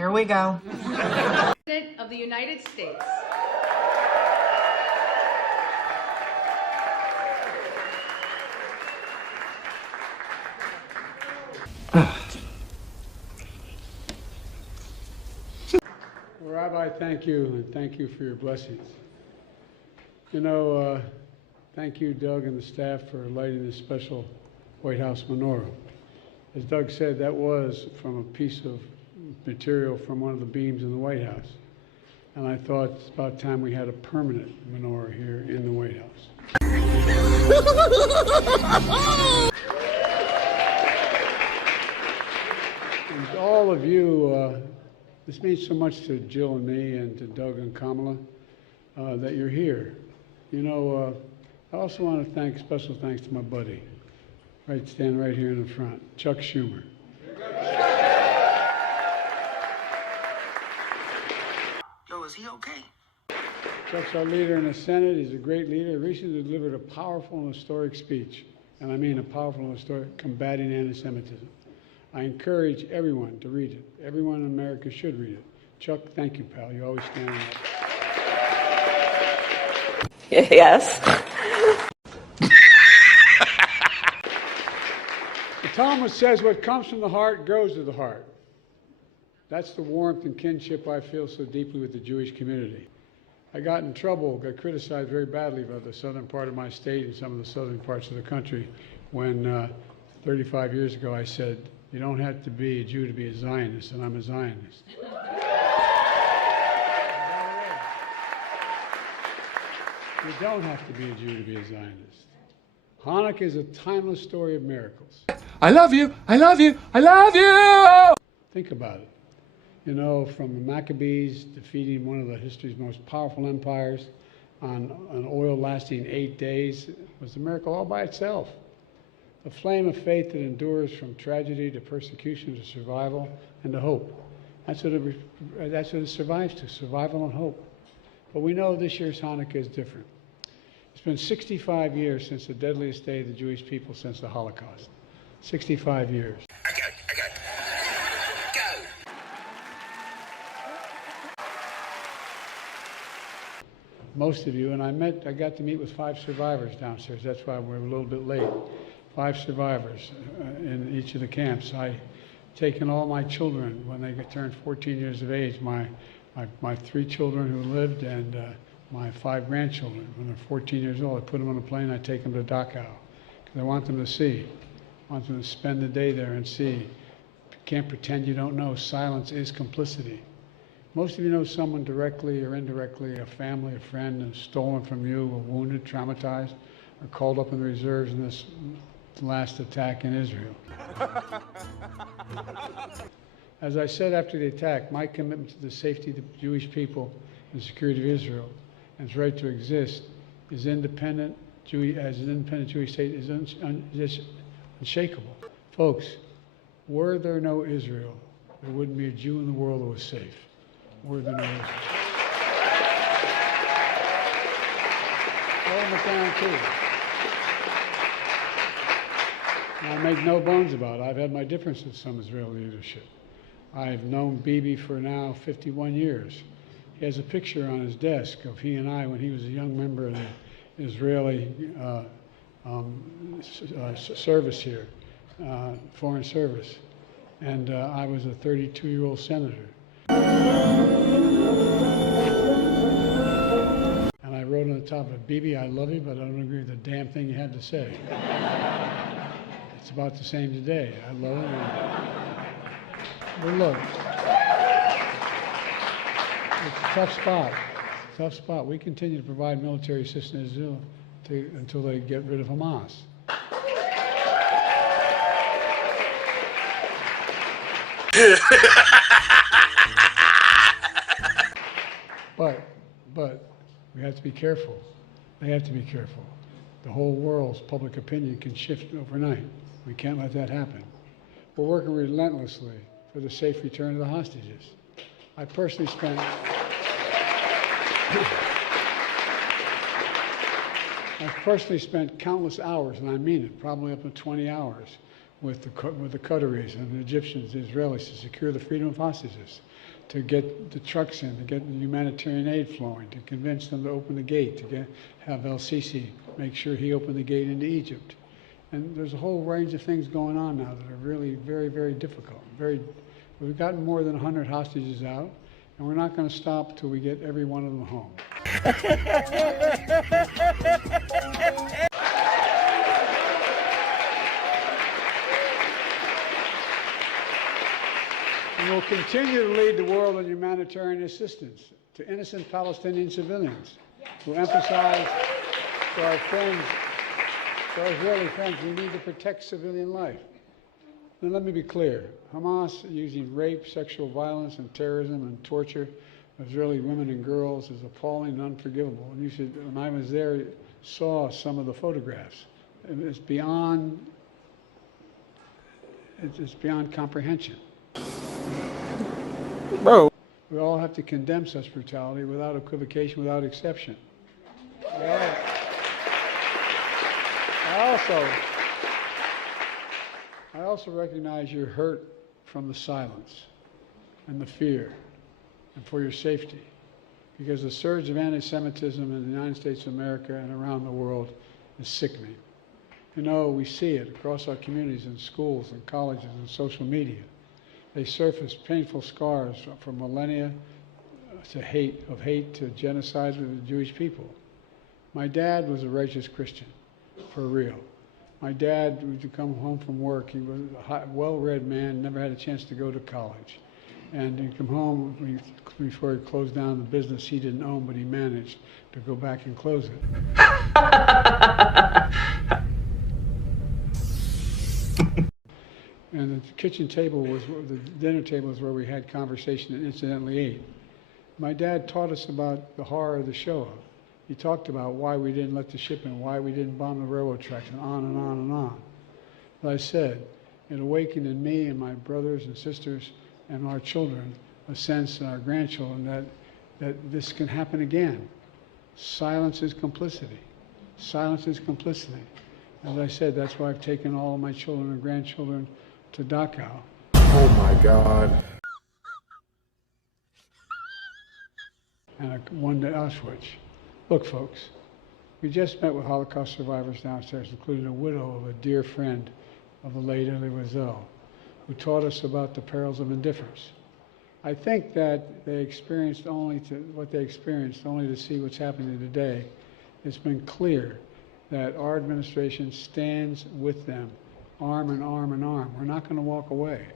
Here we go. President of the United States. Well, Rabbi, thank you, and thank you for your blessings. You know, thank you, Doug, and the staff for lighting this special White House menorah. As Doug said, that was from a piece of material from one of the beams in the White House. And I thought it's about time we had a permanent menorah here in the White House. And to all of you, this means so much to Jill and me and to Doug and Kamala that you're here. You know, I also want to thank, special thanks to my buddy, standing right here in the front, Chuck Schumer. Yo, is he okay? Chuck's our leader in the Senate. He's a great leader. He recently delivered a powerful and historic speech, and I mean a powerful and historic, combating anti-Semitism. I encourage everyone to read it. Everyone in America should read it. Chuck, thank you, pal. You always stand up. Yes. The Talmud says what comes from the heart goes to the heart. That's the warmth and kinship I feel so deeply with the Jewish community. I got in trouble, got criticized very badly by the southern part of my state and some of the southern parts of the country when 35 years ago I said, you don't have to be a Jew to be a Zionist, and I'm a Zionist. You don't have to be a Jew to be a Zionist. Hanukkah is a timeless story of miracles. I love you, I love you, I love you! Think about it. You know, from the Maccabees defeating one of the history's most powerful empires on an oil lasting 8 days was a miracle all by itself. The flame of faith that endures from tragedy to persecution to survival and to hope. That's what it survives to, survival and hope. But we know this year's Hanukkah is different. It's been 65 years since the deadliest day of the Jewish people since the Holocaust. 65 years. Okay. Go! Most of you, and I got to meet with 5 survivors downstairs. That's why we're a little bit late. 5 survivors in each of the camps. I taken all my children when they turned 14 years of age. My 3 children who lived and my 5 grandchildren. When they're 14 years old, I put them on a plane. I take them to Dachau because I want them to see. I want them to spend the day there and see. You can't pretend you don't know. Silence is complicity. Most of you know someone directly or indirectly, a family, a friend, and stolen from you, or wounded, traumatized, or called up in the reserves in this last attack in Israel. As I said after the attack, my commitment to the safety of the Jewish people and the security of Israel and its right to exist is independent, as an independent Jewish state is unshakable. Folks, were there no Israel, there wouldn't be a Jew in the world that was safe. Were there no Israel. Hold it down too. I make no bones about it. I've had my differences with some Israeli leadership. I've known Bibi for now 51 years. He has a picture on his desk of he and I when he was a young member of the Israeli service here, foreign service. And I was a 32-year-old senator. And I wrote on the top of it, Bibi, I love you, but I don't agree with a damn thing you had to say. It's about the same today. I love it. But look, it's a tough spot. Tough spot. We continue to provide military assistance to Israel until they get rid of Hamas. But we have to be careful. They have to be careful. The whole world's public opinion can shift overnight. We can't let that happen. We're working relentlessly for the safe return of the hostages. I personally spent countless hours, and I mean it, probably up to 20 hours, with the Qataris and the Egyptians, the Israelis, to secure the freedom of hostages. to get the trucks in, to get the humanitarian aid flowing, to convince them to open the gate, to have El-Sisi make sure he opened the gate into Egypt. And there's a whole range of things going on now that are really very, very difficult. We've gotten more than 100 hostages out, and we're not going to stop till we get every one of them home. And we'll continue to lead the world in humanitarian assistance to innocent Palestinian civilians. We'll emphasize to our friends, to our Israeli friends, we need to protect civilian life. Now let me be clear. Hamas using rape, sexual violence, and terrorism and torture of Israeli women and girls is appalling and unforgivable. And you should, when I was there, saw some of the photographs. It's beyond comprehension. Bro. We all have to condemn such brutality without equivocation, without exception. I also recognize your hurt from the silence and the fear and for your safety, because the surge of anti-Semitism in the United States of America and around the world is sickening. You know, we see it across our communities in schools and colleges and social media. They surface painful scars from millennia of hate to genocide of the Jewish people. My dad was a righteous Christian, for real. My dad would come home from work. He was a well-read man, never had a chance to go to college. And he'd come home before he closed down the business he didn't own, but he managed to go back and close it. And the kitchen table was, the dinner table was where we had conversation and incidentally ate. My dad taught us about the horror of the Shoah. He talked about why we didn't let the ship in, why we didn't bomb the railroad tracks, and on and on and on. As I said, it awakened in me and my brothers and sisters and our children a sense, and our grandchildren, that this can happen again. Silence is complicity. Silence is complicity. As I said, that's why I've taken all of my children and grandchildren to Dachau. Oh my God. And one to Auschwitz. Look, folks, we just met with Holocaust survivors downstairs, including a widow of a dear friend of the late Elie Wiesel, who taught us about the perils of indifference. I think that they experienced only to see what's happening today. It's been clear that our administration stands with them, arm in arm in arm. We're not going to walk away.